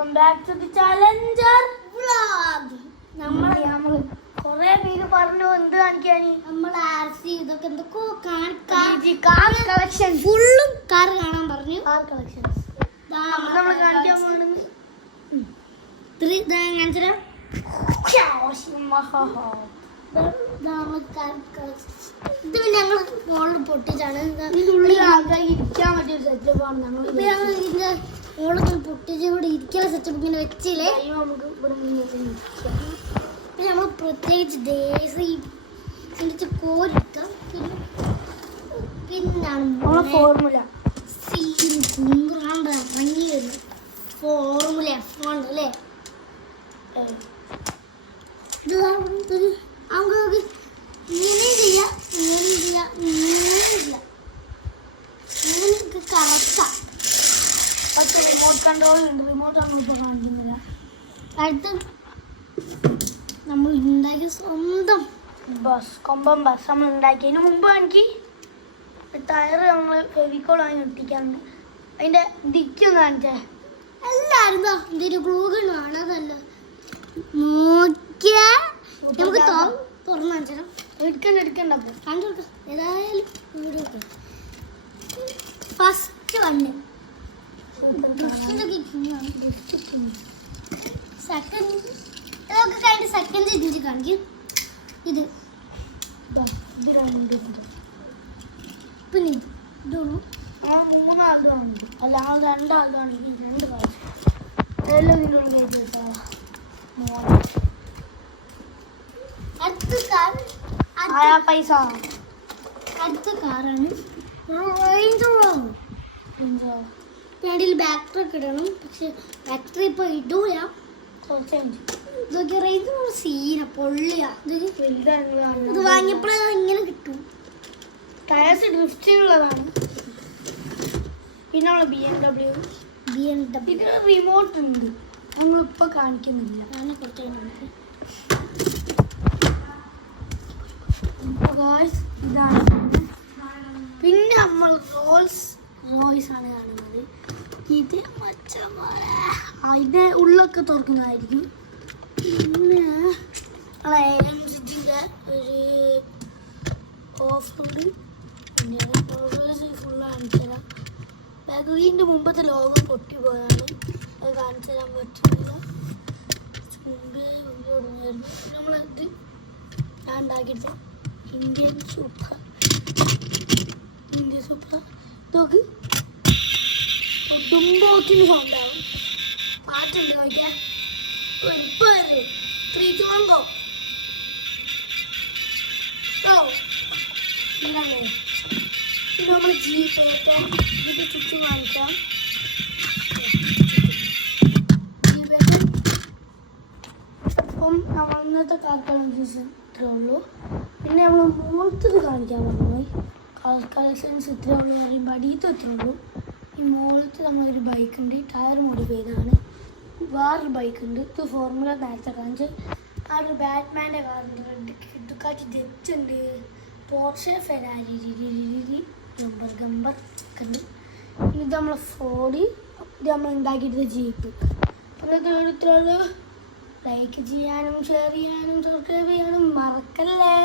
Welcome back to the challenger vlog. നമ്മൾ കുറേ പേര് പറഞ്ഞു എന്ത് കാണിക്കാൻ, നമ്മൾ ആർസി ഇതൊക്കെ എന്തൊക്കെ കാർ കളക്ഷൻ ഫുള്ളും കാർ കാണാൻ പറഞ്ഞു. കാർ കളക്ഷൻസ് നമ്മൾ കാണിക്കാൻ പോകുന്നത് ഇത് ഞങ്ങൾ ഫോണിൽ പൊട്ടിച്ചാണ്. ഇതിനുള്ളിൽ ആൾക്കാർ ഇരിക്കാൻ പറ്റിയ സെറ്റപ്പാണ്. ഞങ്ങൾ മോളൊക്കെ പൊട്ടിച്ച് ഇവിടെ ഇരിക്കുന്ന സെറ്റപ്പ് ഇങ്ങനെ വെച്ചില്ലേ. നമുക്ക് ഇവിടെ പിന്നെ നമ്മൾ പ്രത്യേകിച്ച് ദേശീയ കോരിക്കാം. പിന്നാണ് ഫോർമുല കുമ്പറാണ്ട് ഇറങ്ങി വരുന്നു. ഫോർമുല F1 അല്ലേ. ഇങ്ങനെ ചെയ്യാം, ഇങ്ങനെ ചെയ്യാം, ഇങ്ങനെ ചെയ്യാം. ഇങ്ങനെയൊക്കെ കറക്റ്റാണ്. പക്ഷേ റിമോട്ട് കൺട്രോൾ ഉണ്ട്. റിമോട്ടാണ് ഇപ്പോൾ കാണിക്കുന്നില്ല. അടുത്ത് നമ്മൾ ഉണ്ടാക്കിയ സ്വന്തം കൊമ്പം ബസ് നമ്മൾ ഉണ്ടാക്കിയതിന് മുമ്പ് എനിക്ക് ടയർ നമ്മൾ ഫെവിക്കോൾ വാങ്ങി ഒട്ടിക്കാറുണ്ട്. അതിൻ്റെ ഡിക്കൊന്ന് കാണിച്ചേ. എല്ലാവരും ഇതൊരു ഗ്ലൂഗൺ കാണാതല്ല നോക്കിയാ നമുക്ക് തുറന്നു കാണിച്ചാൽ എടുക്കണ്ട അപ്പോൾ കാണിച്ചു കൊടുക്കാം. ഏതായാലും ഫസ്റ്റ് വണ്ണ് സെക്കൻഡ് ഇതൊക്കെ കഴിഞ്ഞ് സെക്കൻഡ് ഇതിൽ കാണിക്കും. ഇത് പിന്നെ ഇതുള്ളൂ. മൂന്നാളുണ്ട് അല്ല രണ്ടാളുണ്ട്. രണ്ട് പ്രാവശ്യം എല്ലാം ഇതിൻ്റെ ഉള്ളിൽ കയറ്റി വെച്ചാൽ പൈസ. അടുത്ത കാറാണ് പേടിയിൽ ബാറ്ററി ഒക്കെ ഇടണം. പക്ഷെ ബാറ്ററി ഇപ്പൊ ഇടൂല. ഇതൊക്കെ റേഞ്ച് സീന പൊള്ളിയ. ഇത് വാങ്ങിയപ്പോഴേ ഇങ്ങനെ കിട്ടും. ടയർസ് ഡ്രിഫ്റ്റിനുള്ളതാണ്. പിന്നെ നമ്മളെ BMW ഇത് റിമോട്ട് ഉണ്ട്. നമ്മളിപ്പോൾ കാണിക്കുന്നില്ല. ഇതാണ്. പിന്നെ നമ്മൾ റോൾസ് റോയ്സ് ആണ് കാണുന്നത്. ഇത് അതിൻ്റെ ഉള്ളൊക്കെ തുറക്കുന്നതായിരിക്കും. പിന്നെ AMG-ൻ്റെ ഒരു ഓഫറുണ്ട്. പിന്നെ ഫുള്ള് കാണിച്ചു തരാം. ബാഗിൻ്റെ മുമ്പത്തെ ലോഗോ പൊട്ടിപ്പോയാണ്. അത് കാണിച്ചു തരാൻ പറ്റുന്നില്ല. മുമ്പേ തുടങ്ങിയായിരുന്നു. നമ്മളിത് ഞാൻ ഉണ്ടാക്കിയിട്ട് ഇന്ത്യൻ സൂപ്പർ ഇതൊക്കെ ഒടുമ്പോത്തിന് സൗണ്ടാവും. പാട്ടുണ്ട് നോക്കിയാൽ 3 2 1 go. ഇതാണ് ഇത് നമ്മൾ ജീപ്പേറ്റ. ഇത് ചുറ്റും കാണിക്കാം. ജീപ്പേറ്റ അപ്പം നമ്മൾ ഇന്നത്തെ കാർ കളക്ഷൻസ് ഇത്രേ ഉള്ളൂ. പിന്നെ നമ്മൾ മുകളിലത് കാണിക്കാൻ പറഞ്ഞു. കാർ കളക്ഷൻസ് ഇത്രേ ഉള്ളൂ പറയുമ്പോൾ അടിയത്ത് ഇത്രേ ഉള്ളൂ. ഈ മുകളിലത്ത് നമ്മളൊരു ബൈക്കുണ്ട്. ടയർ മോഡിഫൈ ചെയ്തതാണ്. വേറൊരു ബൈക്കുണ്ട്. ഇത് ഫോർമുല നേരത്തെ കാണിച്ച്. ആ ഒരു ബാറ്റ്മാൻ്റെ കാറുണ്ട്. റെഡ് കിട്ടുക്കാറ്റ് ജെറ്റ് ഉണ്ട്. പോർഷെ ഫെരാരി ഗംബർ ഒക്കെ ഉണ്ട്. ഇത് നമ്മളെ ഫോർഡ്. ഇത് നമ്മൾ ഉണ്ടാക്കിയിട്ട് ജീപ്പ്. പിന്നെ ഇത്രയുള്ളൂ. ലൈക്ക് ചെയ്യാനും ഷെയർ ചെയ്യാനും സബ്സ്ക്രൈബ് ചെയ്യാനും മറക്കല്ലേ.